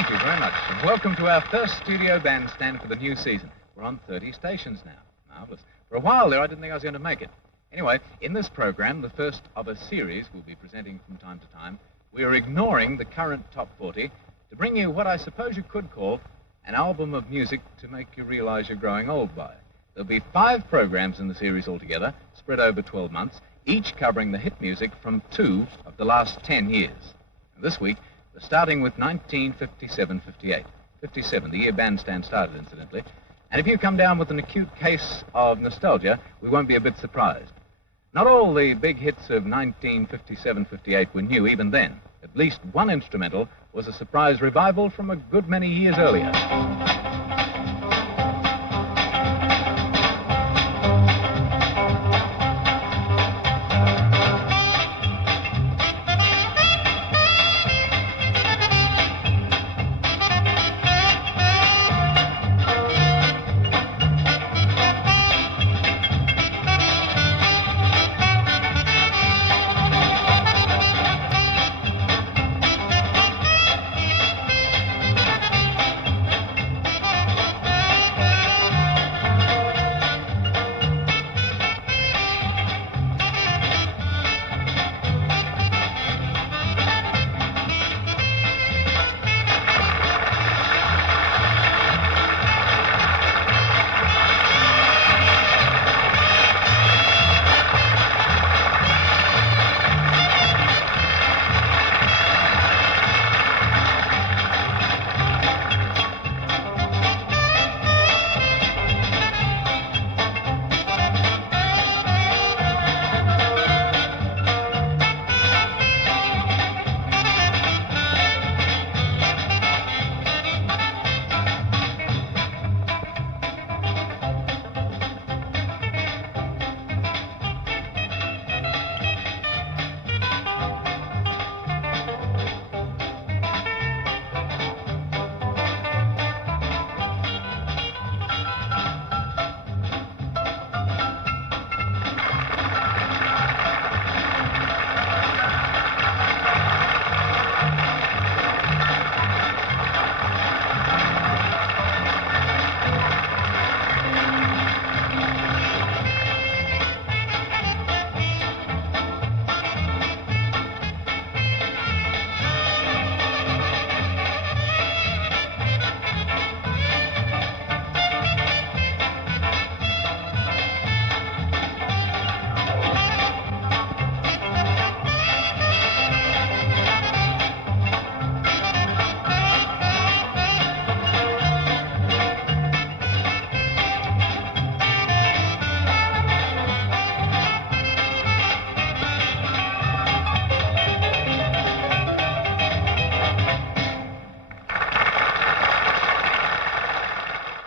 Thank you very much, and welcome to our first studio bandstand for the new season. We're on 30 stations now. Marvelous. For a while there, I didn't think I was going to make it. Anyway, in this program, the first of a series we'll be presenting from time to time, we are ignoring the current top 40 to bring you what I suppose you could call an album of music to make you realize you're growing old by. There'll be 5 programs in the series altogether, spread over 12 months, each covering the hit music from 2 of the last 10 years. And this week, we're starting with 1957-58. 57, the year Bandstand started, incidentally. And if you come down with an acute case of nostalgia, we won't be a bit surprised. Not all the big hits of 1957-58 were new even then. At least one instrumental was a surprise revival from a good many years earlier.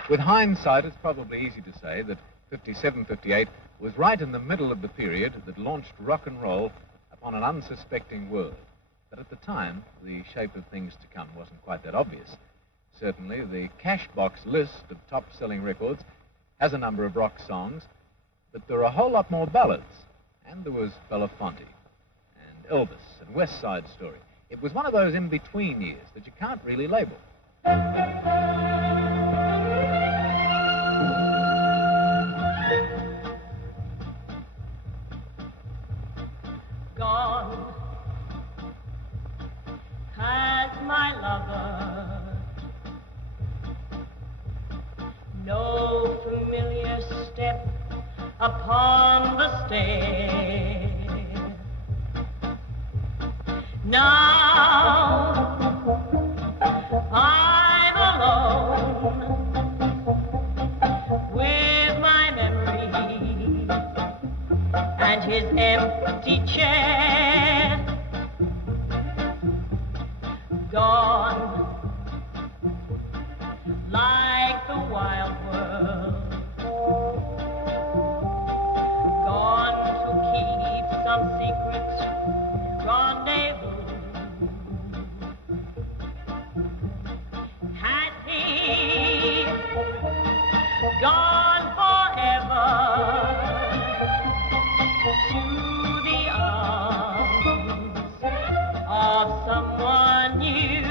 With hindsight, it's probably easy to say that 57-58 was right in the middle of the period that launched rock and roll upon an unsuspecting world. But at the time, the shape of things to come wasn't quite that obvious. Certainly, the cash box list of top-selling records has a number of rock songs, but there are a whole lot more ballads. And there was Belafonte, and Elvis, and West Side Story. It was one of those in-between years that you can't really label. Gone has my lover, no familiar step upon the stair. Now I'm alone with my memory and his empty chair. Gone like the wild world, gone to keep some secret rendezvous. Has he gone forever to the arms of someone new?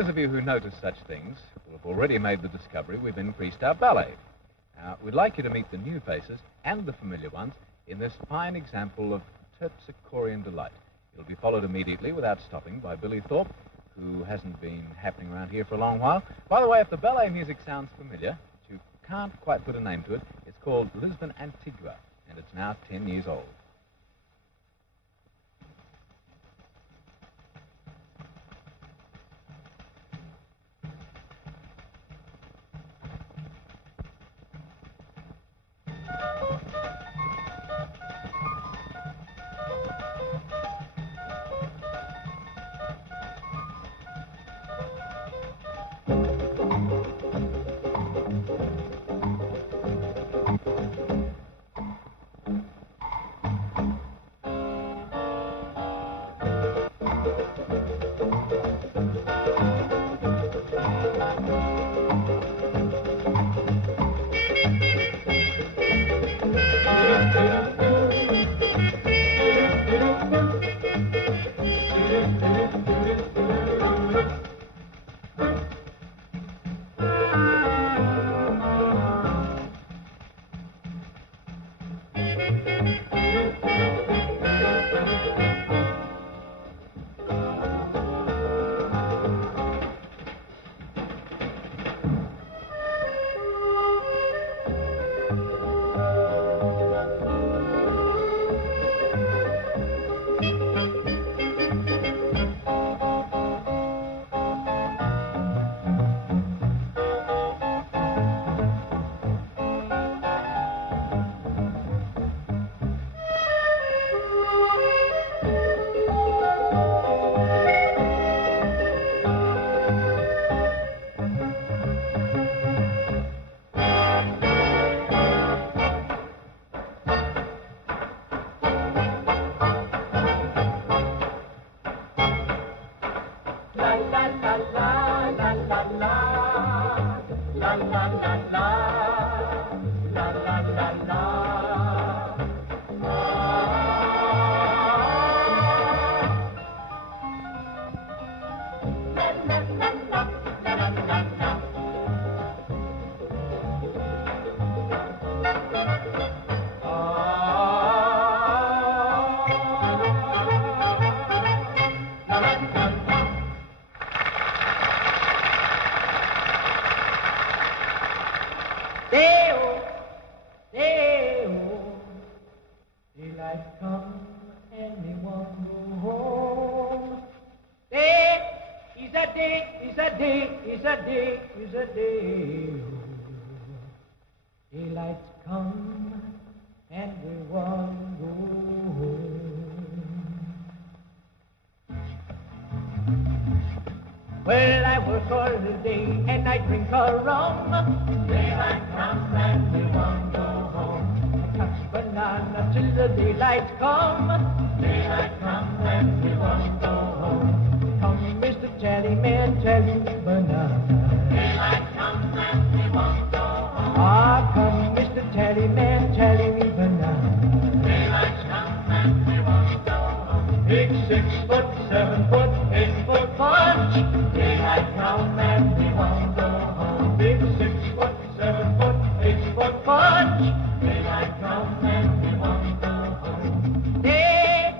those of you who notice such things will have already made the discovery we've increased our ballet. We'd like you to meet the new faces and the familiar ones in this fine example of terpsichorean delight. It'll be followed immediately without stopping by Billy Thorpe, who hasn't been happening around here for a long while. By the way, if the ballet music sounds familiar, but you can't quite put a name to it, it's called Lisbon Antigua, and it's now 10 years old. Well, I work all the day and I drink a rum. Daylight comes and we won't go home. I cut banana till the daylight come. Daylight comes and we won't go home. Come, Mr. Tallyman, tally me banana. Daylight comes and we won't go home. Ah, come, Mr. Tallyman, tally me banana. Daylight comes and we won't go home. Big 6 foot, 7 foot, 8 foot punch. Daylight come and we won't go home. Big 6 foot, 7 foot, 8 foot punch. Daylight come and we won't go home. Day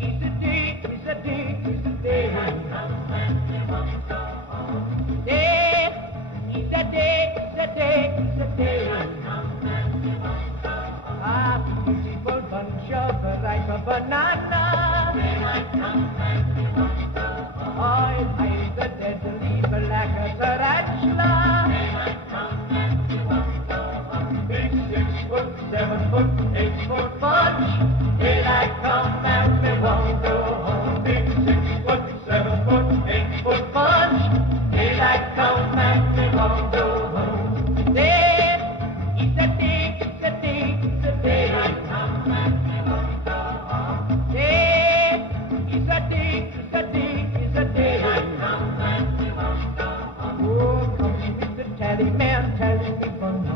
is a day, is a day, is a day. Daylight come and we won't go home. Day is a day, is a day, is a day. Daylight come and we won't go home. Ah, beautiful bunch of ripe banana. Daylight come and we won't go home. I'll hide the deadly black tarantula. Daylight come and we won't go home. Big 6 foot, 7 foot, 8 foot punch. Daylight come and we won't go home. Big 6 foot, 7 foot, 8 foot punch. Daylight come and we won't go home. Day is a day, it's a day, it's a day. Daylight come and we won't go home. Day is a day, it's a day, it's a day. Daylight come and we won't go home. Oh, come, Mr. Tallyman, tally me banana.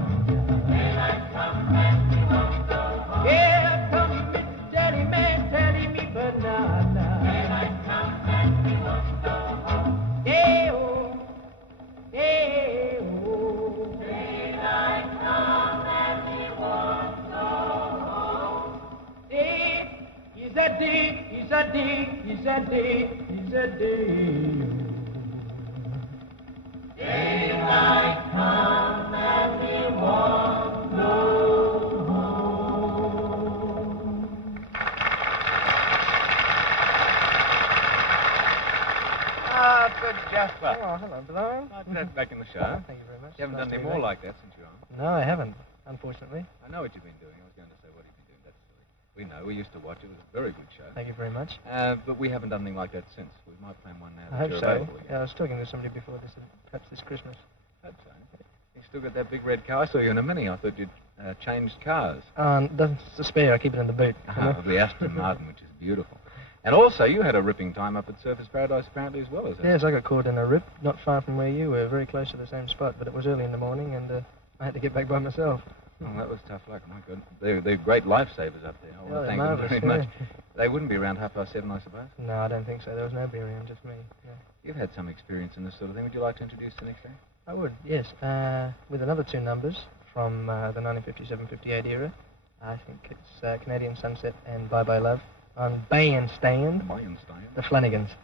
Daylight come and we won't go home. Yeah, come, Mr. Tallyman, tally a day, it's a day, it's a day. Daylight come and we won't go home. Ah, good Jasper. Oh, hello, Brian. Nice to have you back in the show. Thank you very much. You haven't Nice done to any be more back. like that since you're on. No, I haven't, unfortunately. I know what you've been doing. I was going to say, what have you been doing? That's silly. We know. We used to watch. It was a very good show. Thank you very much. But we haven't done anything like that since. We might plan one now. I that hope you're so. available again. Yeah, I was talking to somebody before this, perhaps this Christmas. Hope so. You still got that big red car? I saw you in a Mini. I thought you'd changed cars. It's a spare. I keep it in the boot. You know? The Aston Martin, which is beautiful. And also, you had a ripping time up at Surfers Paradise apparently as well, is it? Yes, I got caught in a rip, not far from where you were, very close to the same spot, but it was early in the morning, and I had to get back by myself. Oh, that was tough luck. My God. They're great lifesavers up there. I want to thank them very much. They wouldn't be around 7:30, I suppose? No, I don't think so. There was nobody around, just me. Yeah. You've had some experience in this sort of thing. Would you like to introduce the next day? I would, yes. With another two numbers from the 1957-58 era. I think it's Canadian Sunset and Bye Bye Love on Bandstand. Bandstand. The Flanagans.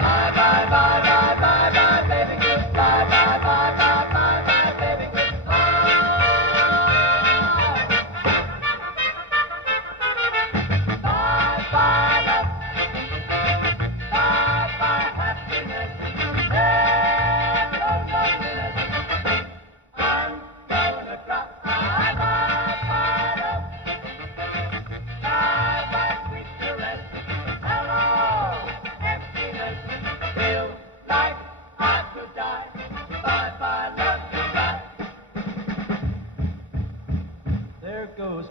Bye, bye, bye, bye, bye.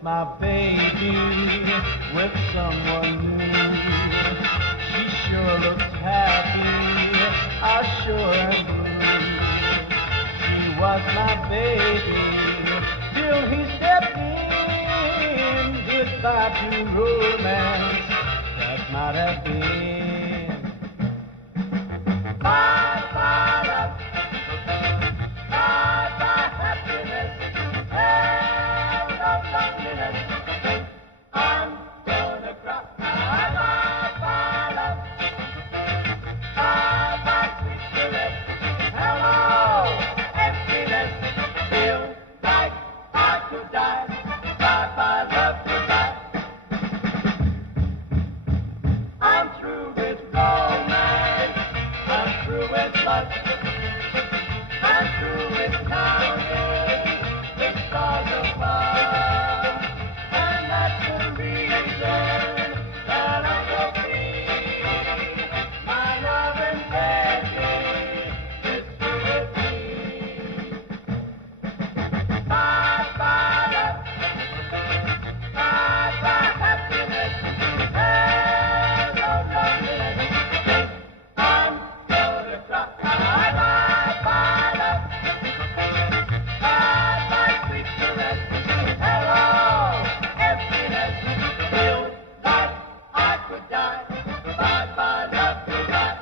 my baby with someone new. She sure looks happy, I sure am blue. She was my baby, till he stepped in. Goodbye to romance that might have been. Bye, bye, love. Bye, bye, happiness. Hello, loneliness. I'm gonna cry. Bye, bye, love. Bye, bye, sweet caress. Hello, emptiness. Feel like I could die. Bye, bye, love, goodbye. I'm through with romance. I'm through with lust. I'm through with counting the stars above. And that's the reason that I'm so free. My love and baby is through with me. Bye, bye, love. Bye, bye, happiness. Hello, loneliness. I'm gonna cry. Bye, bye, love. Bye, bye, sweet caress. Hello, emptiness. Feel like I could die. Bye, bye, love, goodbye.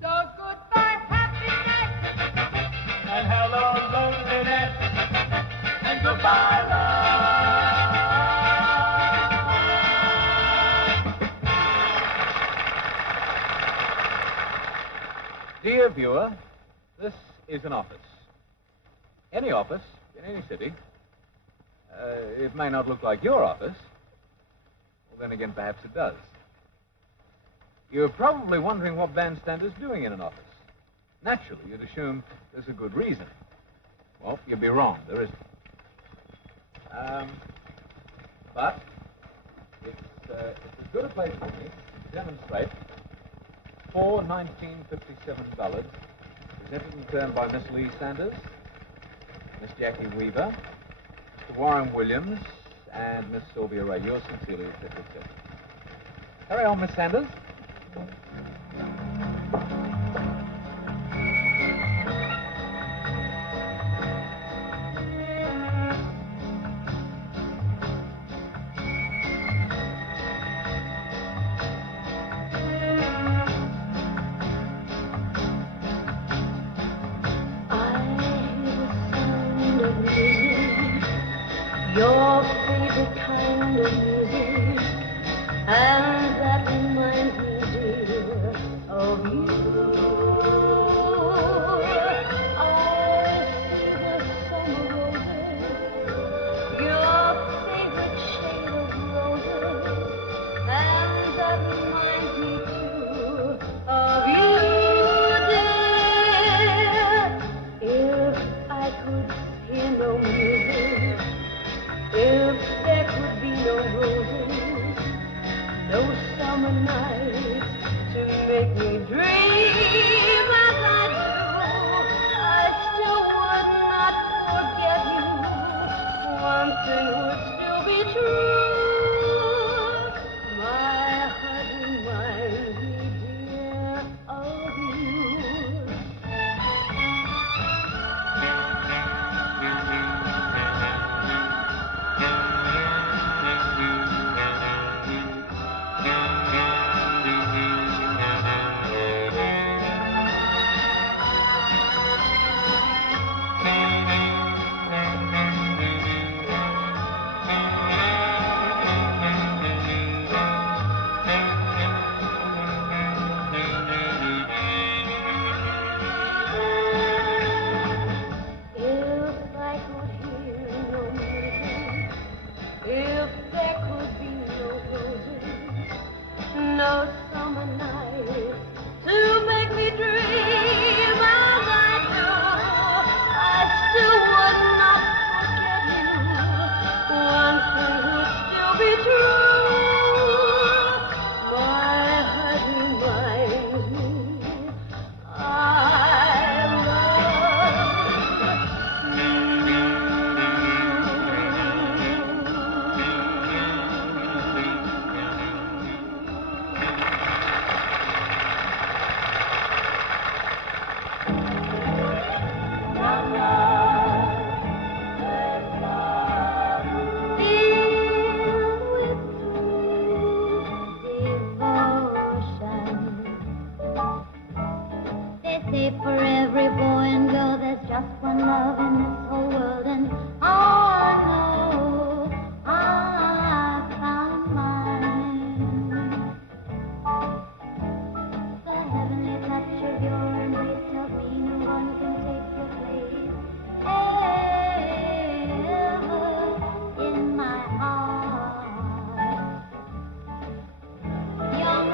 So goodbye, happiness. And hello, loneliness. And goodbye, love. Dear viewer, this is an office. Any office in any city. It may not look like your office. Well, then again, perhaps it does. You're probably wondering what Bandstand is doing in an office. Naturally, you'd assume there's a good reason. Well, you'd be wrong. There isn't. But it's as good a place for me to demonstrate 4 1957 ballads presented in turn by Miss Lee Sanders, Miss Jacki Weaver, Mr. Warren Williams, and Miss Sylvia Raye. Yours sincerely, etc., etc. Carry on, Miss Sanders. Your favorite kind of music, and that reminds me, dear, of you. I see the summer roses, your favorite shade of roses, and that reminds me too of you, dear. If I could hear no music, if there could be no roses, no summer nights to make me dream as I do, I still would not forget you. One thing would still be true. My heart reminds me, dear, of you. just one love in this whole world, and I know I found mine. The heavenly touch of your embrace tells me no one can take your place ever in my heart. Young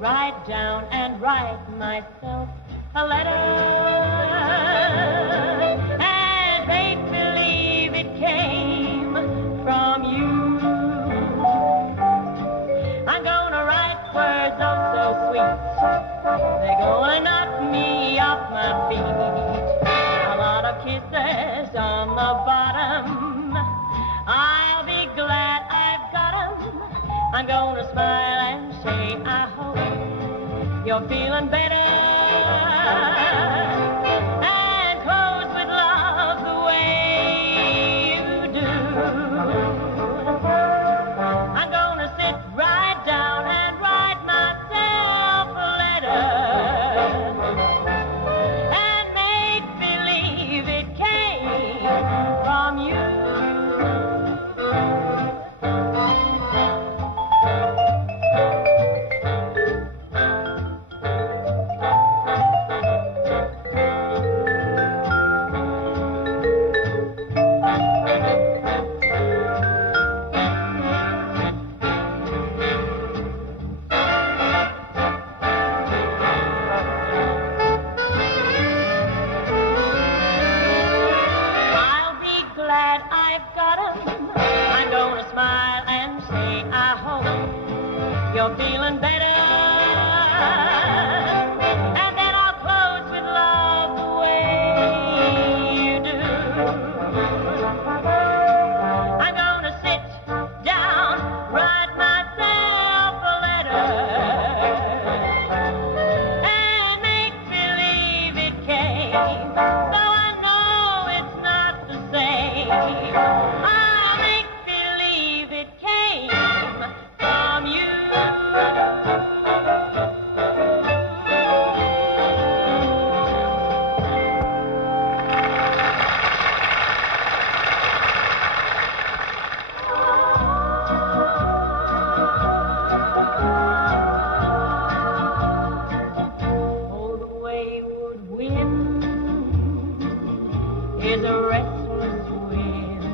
right down and write myself a letter. They're gonna knock me off my feet. A lot of kisses on the bottom. I'll be glad I've got 'em. I'm gonna smile and say, I hope you're feeling better. And close with love the way you do. I'm gonna sit right down and write myself a letter and make believe it came from you. You're feeling better, and then I'll close with love the way you do. I'm gonna sit down, write myself a letter, and make believe it came, though I know it's not the same. I'll make believe it came from you. Is a restless wind,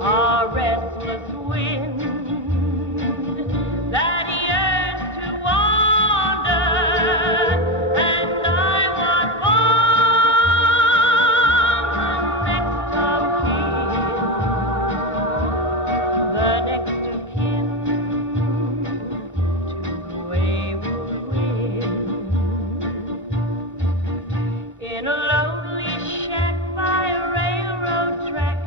a restless wind that yearns to wander, and I want the next of kin to the wayward wind. In a lonely shack by a railroad track,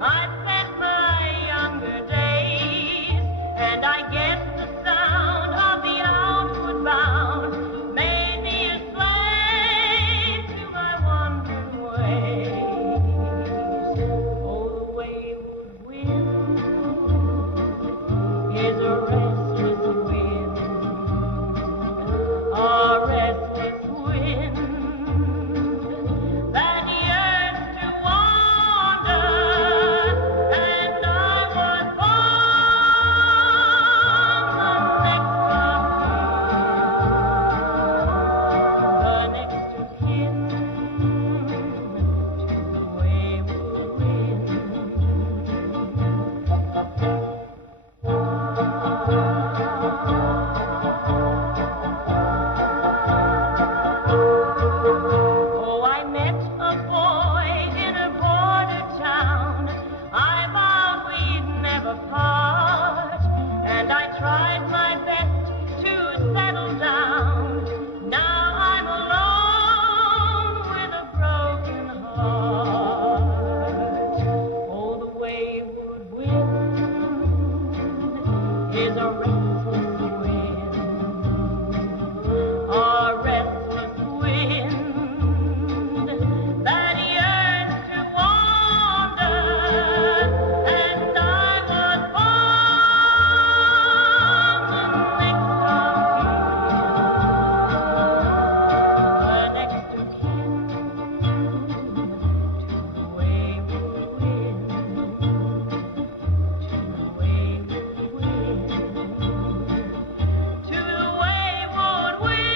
I spent my younger days, and I guess the sound of the outward bound made me a slave to my wandering ways. Oh, the wayward wind is a restless wind, a restless wind that yearns to wander, and I was born the next of kin to the wayward wind. Oh, I met a boy in a border town. I vowed we'd never part, and I tried my best to settle down. Now I'm alone with a broken heart. Oh, the wayward wind is a restless wind, a restless wind that yearns to wander, and I was born the next of kin to the wayward wind, to the wayward wind, to the wayward wind.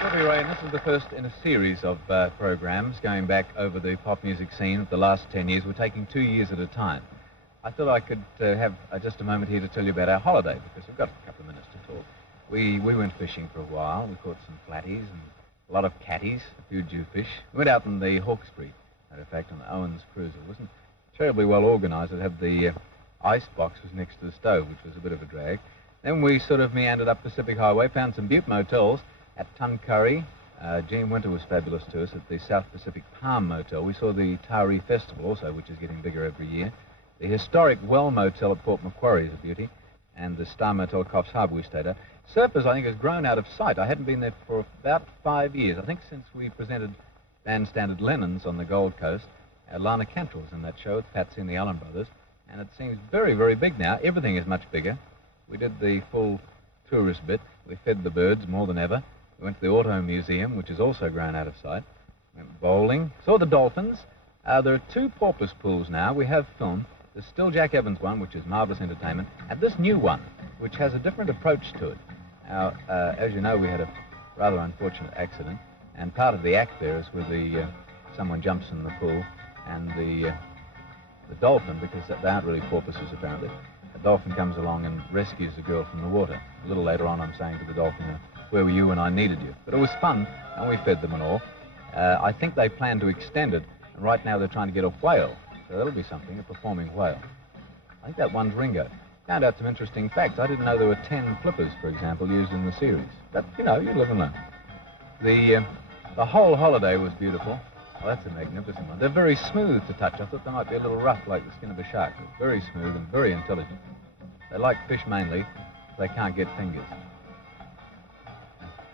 Sylvia, Raye, and this is the first in a series of programs going back over the pop music scene of the last 10 years. We're taking 2 years at a time. I thought I could have just a moment here to tell you about our holiday, because we've got a couple of minutes to talk. We went fishing for a while. We caught some flatties and a lot of catties, a few jewfish. We went out in the Hawkesbury, matter of fact, on the Owens cruiser. It wasn't terribly well organised. It had the ice box was next to the stove, which was a bit of a drag. Then we sort of meandered up Pacific Highway, found some butte motels at Tuncurry. Gene Winter was fabulous to us at the South Pacific Palm Motel. We saw the Taree Festival also, which is getting bigger every year. The historic Well Motel at Port Macquarie is a beauty, and the Star Motel Coffs Harbour we stayed at. Surfers, I think, has grown out of sight. I hadn't been there for about 5 years. I think since we presented Bandstand at Lennon's on the Gold Coast. Lana Cantrell was in that show with Patsy and the Allen Brothers, and it seems very, very big now. Everything is much bigger. We did the full tourist bit. We fed the birds more than ever. We went to the Auto Museum, which has also grown out of sight. Went bowling. Saw the dolphins. There are 2 porpoise pools now. We have film. There's still Jack Evans' one, which is marvellous entertainment, and this new one, which has a different approach to it. Now, as you know, we had a rather unfortunate accident, and part of the act there is where someone jumps in the pool, and the dolphin, because they aren't really porpoises apparently, a dolphin comes along and rescues the girl from the water. A little later on, I'm saying to the dolphin, where were you when I needed you? But it was fun, and we fed them and all. I think they plan to extend it, and right now they're trying to get a whale. So that'll be something, a performing whale. I think that one's Ringo. Found out some interesting facts. I didn't know there were 10 flippers, for example, used in the series. But, you know, you live and learn. The whole holiday was beautiful. Oh, that's a magnificent one. They're very smooth to touch. I thought they might be a little rough like the skin of a shark. But very smooth and very intelligent. They like fish mainly. They can't get fingers.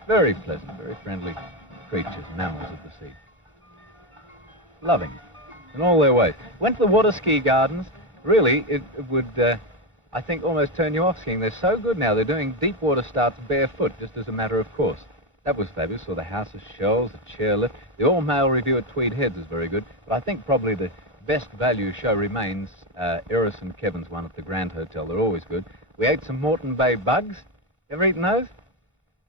Very pleasant, very friendly creatures, mammals of the sea. Loving in all their ways. Went to the water ski gardens. Really, it would, I think, almost turn you off skiing. They're so good now. They're doing deep water starts barefoot, just as a matter of course. That was fabulous. Saw the House of Shells, the chairlift. The all-male review at Tweed Heads is very good. But I think probably the best value show remains Eris and Kevin's one at the Grand Hotel. They're always good. We ate some Moreton Bay bugs. Ever eaten those?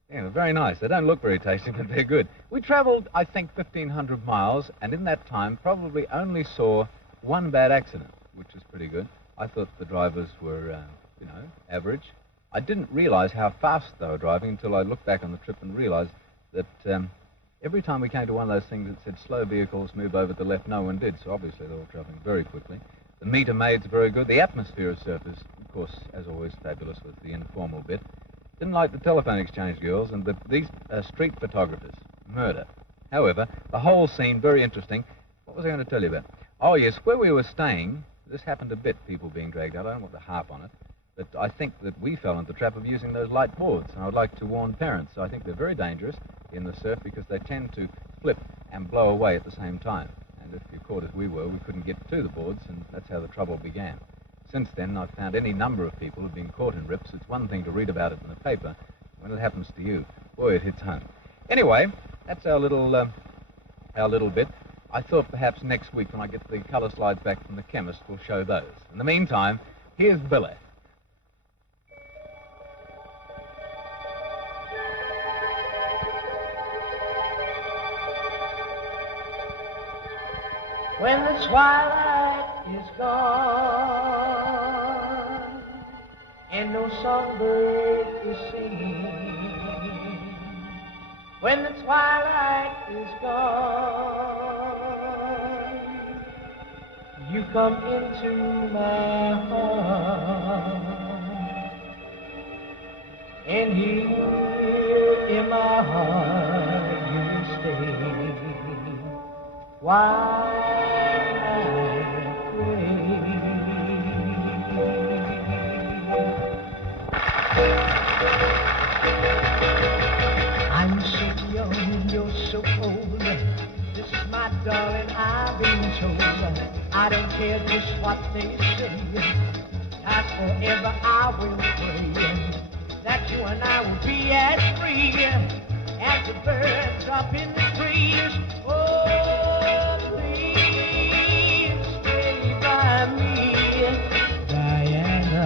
Yeah, they're very nice. They don't look very tasty, but they're good. We travelled, I think, 1,500 miles, and in that time probably only saw one bad accident, which is pretty good. I thought the drivers were, average. I didn't realize how fast they were driving until I looked back on the trip and realized that every time we came to one of those things that said slow vehicles move over to the left, no one did, so obviously they were traveling very quickly. The meter maids are very good. The atmosphere of surfers, of course, as always, fabulous with the informal bit. Didn't like the telephone exchange girls and these street photographers. Murder. However, the whole scene, very interesting. What was I going to tell you about? Oh, yes, where we were staying, this happened a bit, people being dragged out. I don't want to harp on it, but I think that we fell into the trap of using those light boards, and I would like to warn parents. I think they're very dangerous in the surf because they tend to flip and blow away at the same time. And if you're caught as we were, we couldn't get to the boards, and that's how the trouble began. Since then, I've found any number of people who've been caught in rips. It's one thing to read about it in the paper. When it happens to you, boy, it hits home. Anyway, that's our little bit. I thought perhaps next week when I get the colour slides back from the chemist, we'll show those. In the meantime, here's Billy. When the twilight is gone and no songbird is singing, when the twilight is gone, you come into my heart, and here in my heart you stay. While I'm so young, you're so old. This is my darling, I've been told. I don't care just what they say. As forever I will pray that you and I will be as free as the birds up in the trees. Oh, please stay by me, Diana.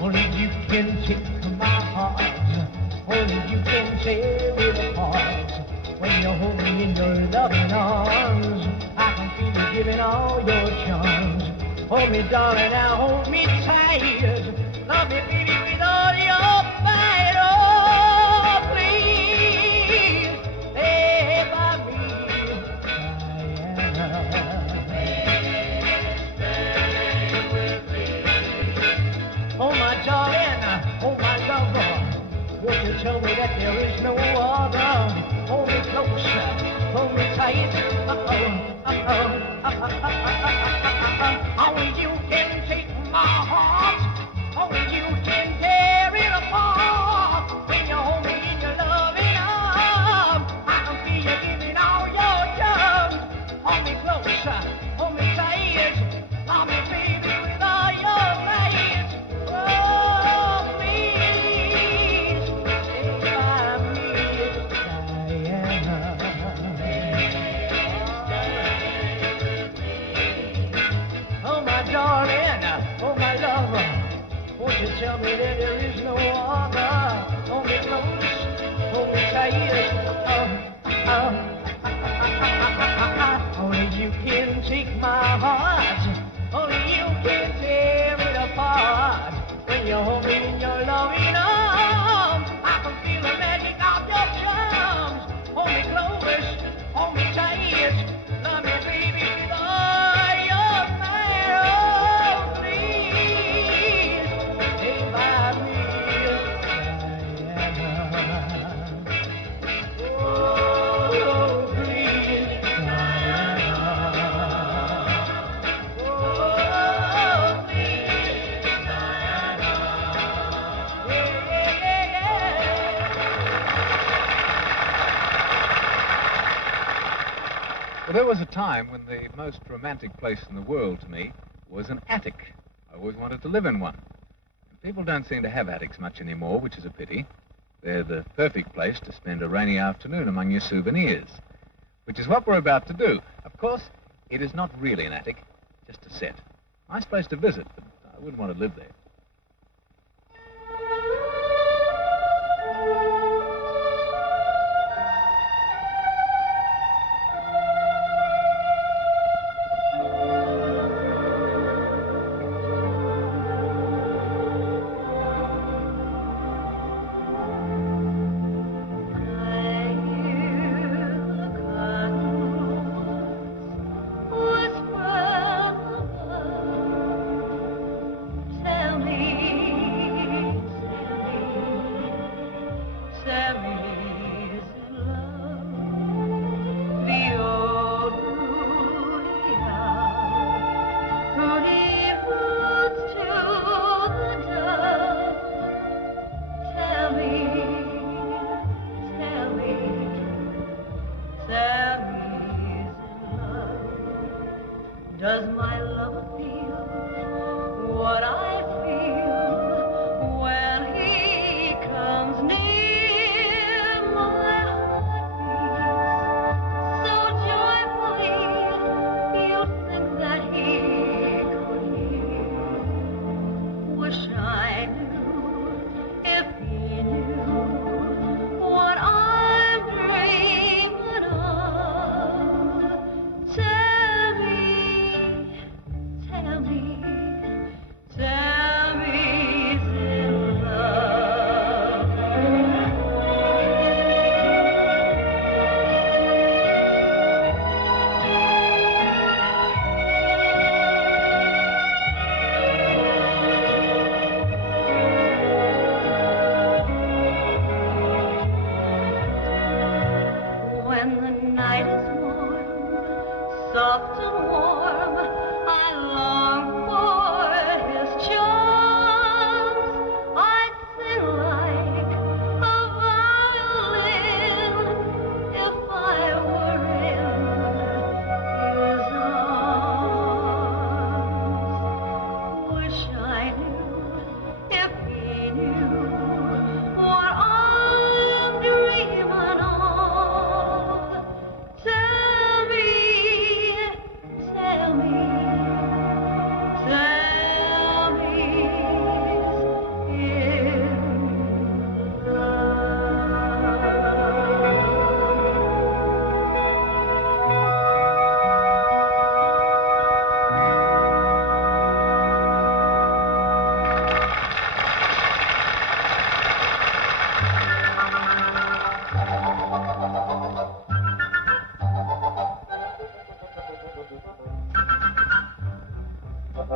Only you can take my heart, only you can tear it apart. When you hold me in your loving arms, I can feel you giving all your charms. Hold me me, darling, now hold me tight. Love me, baby, with all your might. Oh, please, stay by me, Diana. Oh, my darling, oh, my lover, won't you tell me that there is no other? Hold me closer, hold me tight. Only you can take my heart. Only you can tear it apart. When you hold me in your loving arms, I can feel you giving all your charms. Hold me closer, hold me tight. Love me, baby, with all your might. Oh, please, stay by me, Diana. Oh, my darling, oh, my lover, won't you tell me that there is no other? Hold me close, hold me tight. Only you can take my heart. Only you can tear it apart. When you hold me in your loving arms, I can feel the magic of your charms. Hold me close, hold me tight. Love me, baby, with all your might. Oh, please, stay by me, Diana. Oh, please, Diana. Oh, please, Diana. Yeah, yeah, yeah. Well, there was a time when the most romantic place in the world to me was an attic. I always wanted to live in one. People don't seem to have attics much anymore, which is a pity. They're the perfect place to spend a rainy afternoon among your souvenirs, which is what we're about to do. Of course, it is not really an attic, just a set. Nice place to visit, but I wouldn't want to live there. Does my love feel what I feel when he comes near? My heart beats so joyfully, you'd think that he could hear. Wish I knew if he knew what I'm dreaming of. Tell me, he's in love. When the night is warm, soft and warm, I long for his charms. I'd sing like a violin if I were in his arms. Wish I knew if he knew what I'm dreaming of. Tell me, tell me, tell me he's in love. I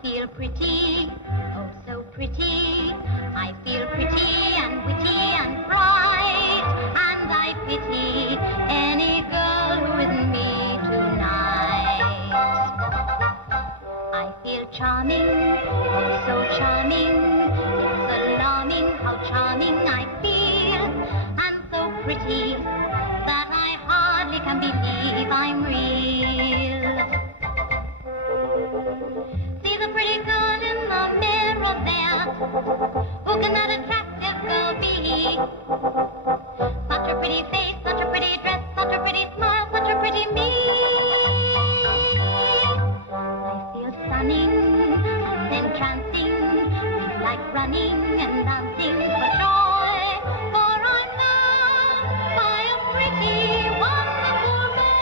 feel pretty, oh so pretty. I feel pretty and witty and bright, and I pity any girl who isn't me tonight. I feel charming, oh so charming. It's alarming how charming I feel, and so pretty that I hardly can believe I'm real. See the pretty girl in the mirror there. Who can that attractive girl be? Such a pretty face, such a pretty dress, such a pretty smile, such a pretty me. I feel stunning and entrancing. Feel like running and dancing for joy. For I'm loved by a pretty, wonderful man.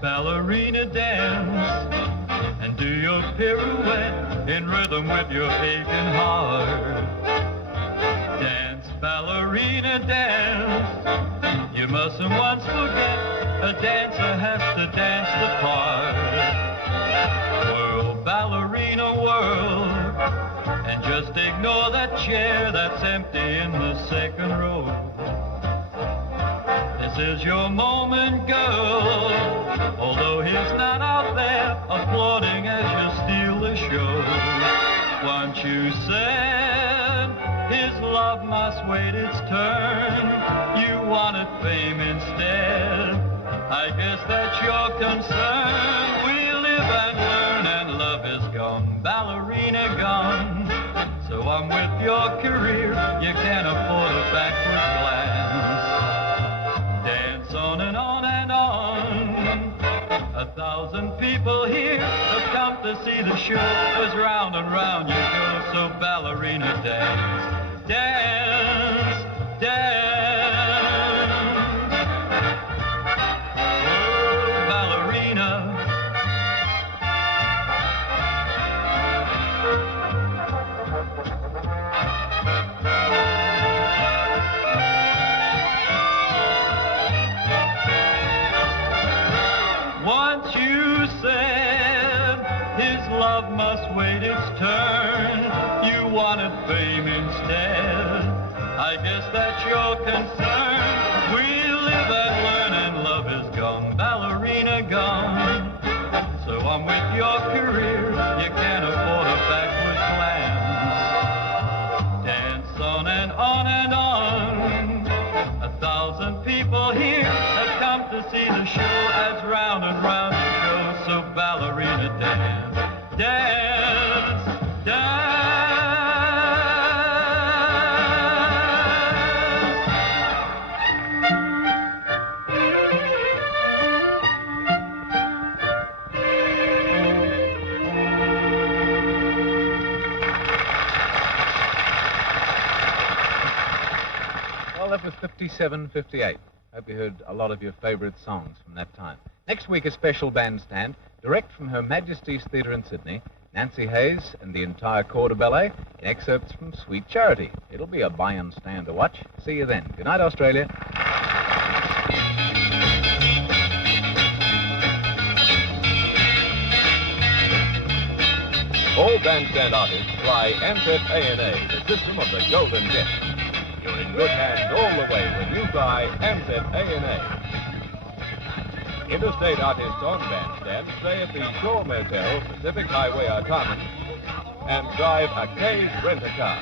Ballerina dance and do your pirouette in rhythm with your aching heart. Dance, ballerina, dance. You mustn't once forget a dancer has to dance the part. Whirl, ballerina, whirl, and just ignore that chair that's empty in the second row. This is your moment, girl, although he's not out there applauding as you steal the show. Once you said his love must wait its turn, you wanted fame instead. I guess that's your concern. We live and learn and love is gone, ballerina gone. So I'm with your career, you can't afford a backwards glance. Dance on and on and on. 1,000 people here have come to see the show. As round and round you go, so ballerina dance, dance, dance. Oh, ballerina. Once you said his love must wait its turn, you wanted fame instead. I guess that's your concern. We live and learn and love is gone, ballerina gone. So I'm with your career, you can't afford a backward glance. Dance on and on and on. 1,000 people here have come to see the show. As round and round you go, so ballerina dance, dance, dance. Well, that was 57-58. Hope you heard a lot of your favourite songs from that time. Next week, a special bandstand, direct from Her Majesty's Theatre in Sydney, Nancy Hayes and the entire corps de ballet in excerpts from Sweet Charity. It'll be a bandstand to watch. See you then. Good night, Australia. All bandstand artists fly MZ A&A, the system of the Golden Jet. You're in good hands all the way when you fly MZ A&A. Interstate artists on bandstand stay at the Shore Motel, Pacific Highway, Artarmon, and drive a K's rent-a-car.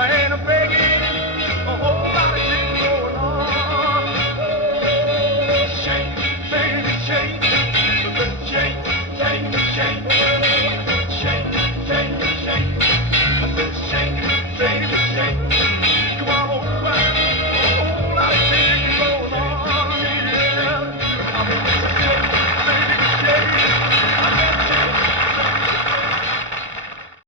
I ain't a